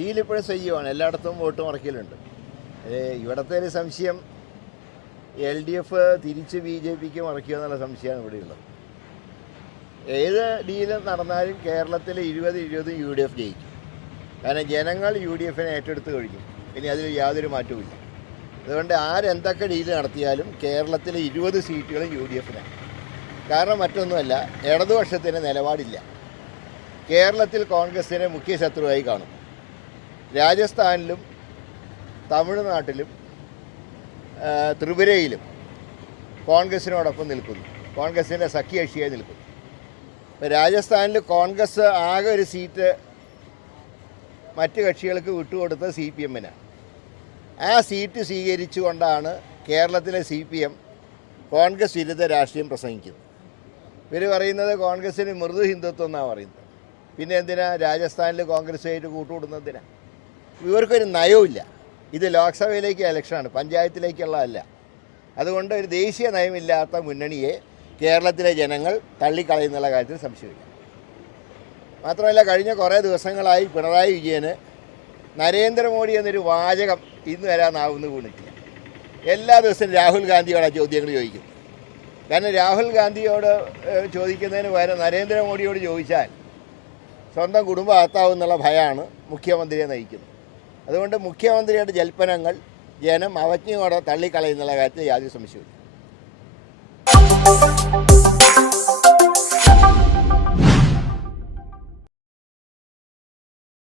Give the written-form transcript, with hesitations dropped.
Deal ഇപ്പോഴും സജീവമാണ്. എല്ലായിടത്തും വോട്ട് മറക്കലുണ്ട്. ഇവിടുത്തെ ഒരു സംശയം LDF തിരിച്ച് BJPക്ക് മറക്കുക എന്നുള്ള സംശയമാണ് ഇവിടെയുള്ളത്. ഏത് ഡീൽ നടന്നാലും കേരളത്തിൽ 20-20 UDF ജയിക്കും. കാരണം ജനങ്ങൾ UDFനെ ഏറ്റെടുത്ത് കഴിഞ്ഞു. ഇനി അതിൽ യാതൊരു മാറ്റവുമില്ല. അതുകൊണ്ട് ആരെന്തൊക്കെ ഡീൽ നടത്തിയാലും കേരളത്തിലെ 20 സീറ്റുകളും UDFനാണ്. കാരണം മറ്റൊന്നുമല്ല, ഇടതുപക്ഷത്തിന് നിലപാടില്ല. കേരളത്തിൽ കോൺഗ്രസിനെ മുഖ്യ ശത്രുവായി കാണും. രാജസ്ഥാനിലും തമിഴ്നാട്ടിലും ത്രിപുരയിലും കോൺഗ്രസിനോടൊപ്പം നിൽക്കുന്നു. കോൺഗ്രസിൻ്റെ സഖ്യകക്ഷിയായി നിൽക്കുന്നു. രാജസ്ഥാനിൽ കോൺഗ്രസ് ആകെ ഒരു സീറ്റ് മറ്റ് കക്ഷികൾക്ക് വിട്ടുകൊടുത്തത് CPMനാണ്. ആ സീറ്റ് സ്വീകരിച്ചുകൊണ്ടാണ് കേരളത്തിലെ CPM കോൺഗ്രസ് വിരുദ്ധ രാഷ്ട്രീയം പ്രസംഗിക്കുന്നത്. ഇവർ പറയുന്നത് കോൺഗ്രസിന് മൃദു ഹിന്ദുത്വം എന്നാണ് പറയുന്നത്. പിന്നെ എന്തിനാ രാജസ്ഥാനിൽ കോൺഗ്രസ്സായിട്ട് കൂട്ടുകൂടുന്നതിനാ? ഇവർക്കൊരു നയവുമില്ല. ഇത് ലോക്സഭയിലേക്ക് ഇലക്ഷനാണ്, പഞ്ചായത്തിലേക്കുള്ളതല്ല. അതുകൊണ്ട് ഒരു ദേശീയ നയമില്ലാത്ത മുന്നണിയെ കേരളത്തിലെ ജനങ്ങൾ തള്ളിക്കളയുന്നുള്ള കാര്യത്തിൽ സംശയമില്ല. മാത്രമല്ല, കഴിഞ്ഞ കുറേ ദിവസങ്ങളായി പിണറായി വിജയന് നരേന്ദ്രമോദി എന്നൊരു വാചകം ഇന്ന് വരാനാവുന്ന വീണിട്ടില്ല. എല്ലാ ദിവസവും രാഹുൽ ഗാന്ധിയോട് ആ ചോദ്യങ്ങൾ ചോദിക്കും. കാരണം രാഹുൽ ഗാന്ധിയോട് ചോദിക്കുന്നതിന് പകരം നരേന്ദ്രമോദിയോട് ചോദിച്ചാൽ സ്വന്തം കുടുംബം അകത്താവുന്നുള്ള ഭയമാണ് മുഖ്യമന്ത്രിയെ നയിക്കുന്നത്. അതുകൊണ്ട് മുഖ്യമന്ത്രിയുടെ ജൽപ്പനങ്ങൾ ജനം അവജ്ഞയോടെ തള്ളിക്കളയുന്നുള്ള കാര്യത്തിൽ യാതൊരു സംശയമില്ല.